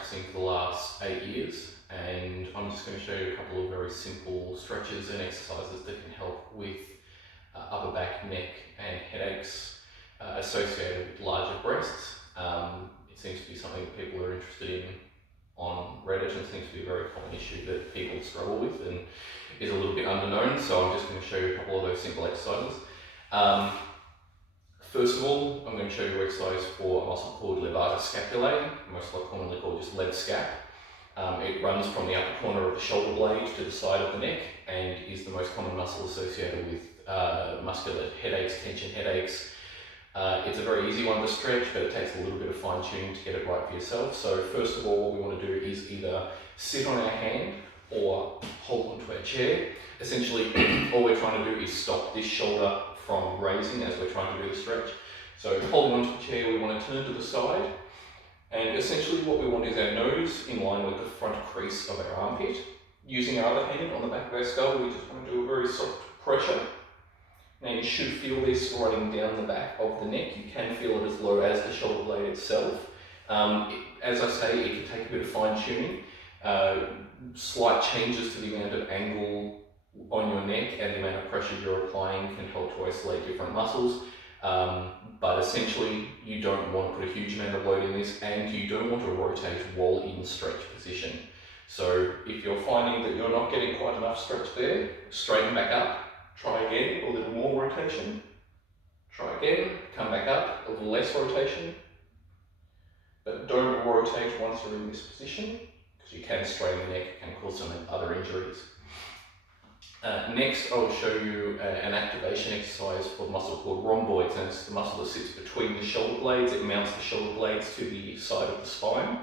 practicing for the last 8 years, and I'm just going to show you a couple of very simple stretches and exercises that can help with upper back, neck and headaches associated with larger breasts. It seems to be something that people are interested in on Reddit, and seems to be a very common issue that people struggle with and is a little bit underknown, so I'm just going to show you a couple of those simple exercises. First of all, I'm going to show you an exercise for a muscle called levator scapulae, most commonly called just lev scap. It runs from the upper corner of the shoulder blade to the side of the neck and is the most common muscle associated with muscular headaches, tension headaches. It's a very easy one to stretch, but it takes a little bit of fine tuning to get it right for yourself. So first of all, what we want to do is either sit on our hand or hold onto our chair. Essentially, all we're trying to do is stop this shoulder from raising as we're trying to do the stretch. So holding onto the chair, we want to turn to the side, and essentially what we want is our nose in line with the front crease of our armpit. Using our other hand on the back of our skull, we just want to do a very soft pressure. Now you should feel this running down the back of the neck. You can feel it as low as the shoulder blade itself. As I say, it can take a bit of fine tuning. Slight changes to the amount of angle on your neck and the amount of pressure you're applying can help to isolate different muscles. But essentially, you don't want to put a huge amount of load in this, and you don't want to rotate while in stretch position. So if you're finding that you're not getting quite enough stretch there, straighten back up. Try again, a little more rotation. Try again, come back up, a little less rotation. But don't rotate once you're in this position, because you can strain the neck and cause some other injuries. Next, I will show you an activation exercise for a muscle called rhomboids, and it's the muscle that sits between the shoulder blades. It mounts the shoulder blades to the side of the spine.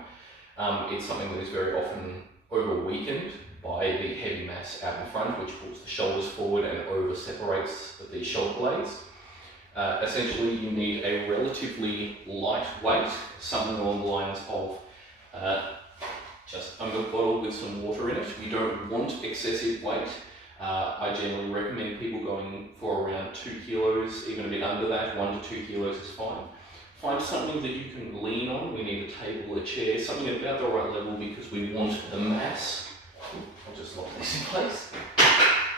It's something that is very often over-weakened by the heavy mass out in front, which pulls the shoulders forward and over-separates the shoulder blades. Essentially, you need a relatively light weight, something along the lines of just a milk bottle with some water in it. You don't want excessive weight. I generally recommend people going for around 2 kilos, even a bit under that. 1 to 2 kilos is fine. Find something that you can lean on. We need a table, a chair, something at about the right level, because we want the mass. I'll just lock this in place.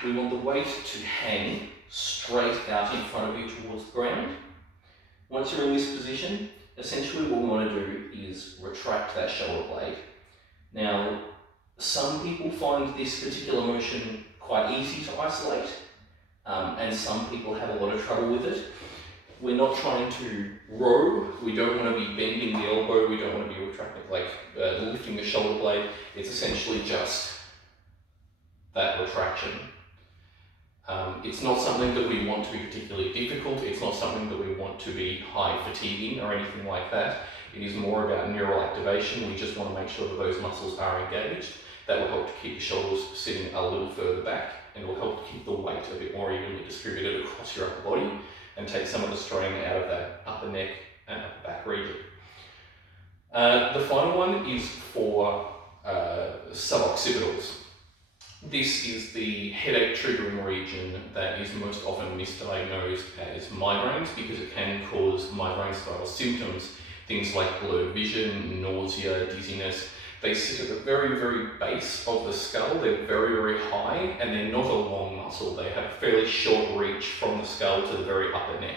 We want the weight to hang straight out in front of you towards the ground. Once you're in this position, essentially what we want to do is retract that shoulder blade. Now, some people find this particular motion quite easy to isolate, and some people have a lot of trouble with it. We're not trying to row. We don't want to be bending the elbow. We don't want to be retracting, lifting the shoulder blade. It's essentially just that retraction. It's not something that we want to be particularly difficult. It's not something that we want to be high fatiguing or anything like that. It is more about neural activation. We just want to make sure that those muscles are engaged. That will help to keep the shoulders sitting a little further back, and will help to keep the weight a bit more evenly distributed across your upper body and take some of the strain out of that upper neck and upper back region. The final one is for suboccipitals. This is the headache triggering region that is most often misdiagnosed as migraines, because it can cause migraine style symptoms, things like blurred vision, nausea, dizziness. They sit at the very, very base of the skull. They're very, very high, and they're not a long muscle. They have a fairly short reach from the skull to the very upper neck.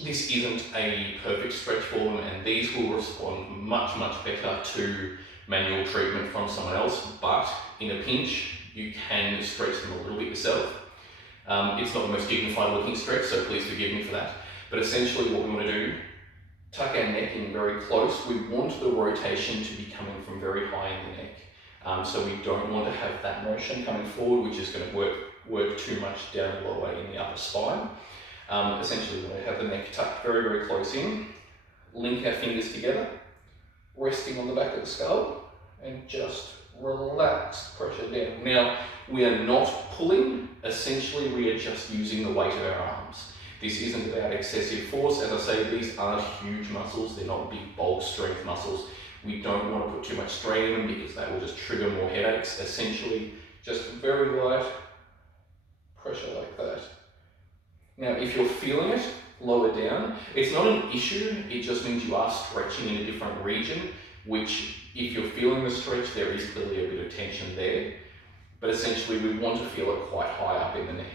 This isn't a perfect stretch for them, and these will respond much, much better to manual treatment from someone else, but in a pinch, you can stretch them a little bit yourself. It's not the most dignified looking stretch, so please forgive me for that. But essentially what we want to do, tuck our neck in very close. We want the rotation to be coming from very high in the neck. So we don't want to have that motion coming forward, which is going to work too much down lower in the upper spine. Essentially we want to have the neck tucked very, very close in, link our fingers together, resting on the back of the skull, and just relax pressure down. Now, we are not pulling. Essentially, we are just using the weight of our arms. This isn't about excessive force. As I say, these aren't huge muscles. They're not big bulk strength muscles. We don't want to put too much strain in them, because that will just trigger more headaches. Essentially, just very light pressure like that. Now, if you're feeling it lower down, it's not an issue. It just means you are stretching in a different region. which if you're feeling the stretch, there is clearly a bit of tension there, but essentially we want to feel it quite high up in the neck.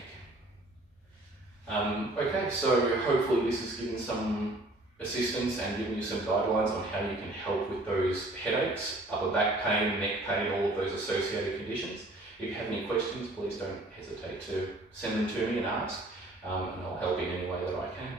Okay, so hopefully this has given some assistance and given you some guidelines on how you can help with those headaches, upper back pain, neck pain, all of those associated conditions. If you have any questions, please don't hesitate to send them to me and ask, and I'll help in any way that I can.